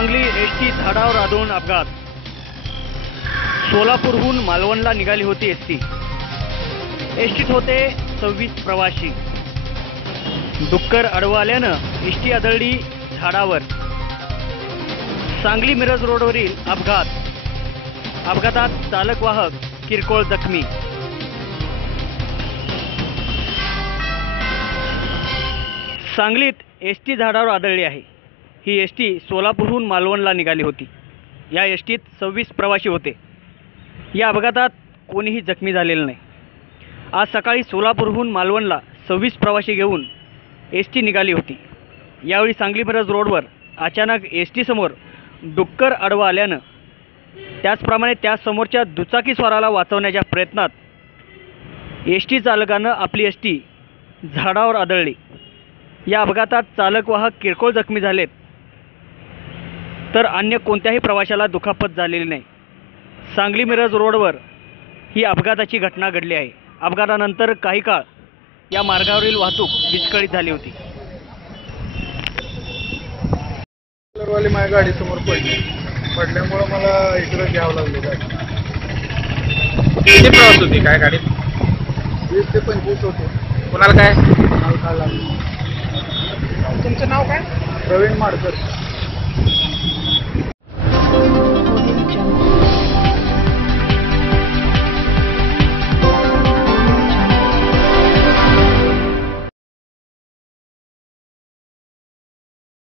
Sangli ST झाडावर आदळून अपघात। सोलापूरहून मालवणला निघाली होती एसटी। एसटीत होते 26 प्रवासी। डुक्कर आडवं आल्यानं एसटी आदळली झाडावर। सांगली मिरज रोडवरील अपघात। अपघातात चालक वाहक किरकोळ जखमी। सांगलीत एसटी झाडावर आदळली आहे। ही एसटी सोलापूरहून मालवणला निघाली होती। या एसटीत 26 प्रवासी होते। या अपघातात कोणीही जखमी झालेलं नाही। आज सकाळी सोलापूरहून मालवणला 26 प्रवासी घेऊन एसटी निघाली होती। यावेळी सांगली मिरज रोडवर अचानक एसटी समोर डुक्कर आडवा आल्यानं त्याचप्रमाणे त्या समोरच्या दुचाकीस्वाराला वाचवण्याच्या प्रयत्नात एसटी चालकानं आपली एसटी झाडावर आदळली। या अपघातात चालक वाहक किरकोळ जखमी झालेत, तर अन्य कोणत्याही प्रवाशाला दुखापत झालेली नाही। सांगली मिरज रोडवर ही अपघाताची घटना घडली आहे। अपघातानंतर काही काळ या मार्गावरील वाहतूक विस्कळीत झाली होती। वाली माझ्या गाडी समोर पडल्यामुळे मला इकडे घ्यावं लागलं गाडी। किती प्रवास होती काय गाडीत? 20 ते 25 होते। कोणाला काय? तुमचं नाव काय? प्रवीण माडकर।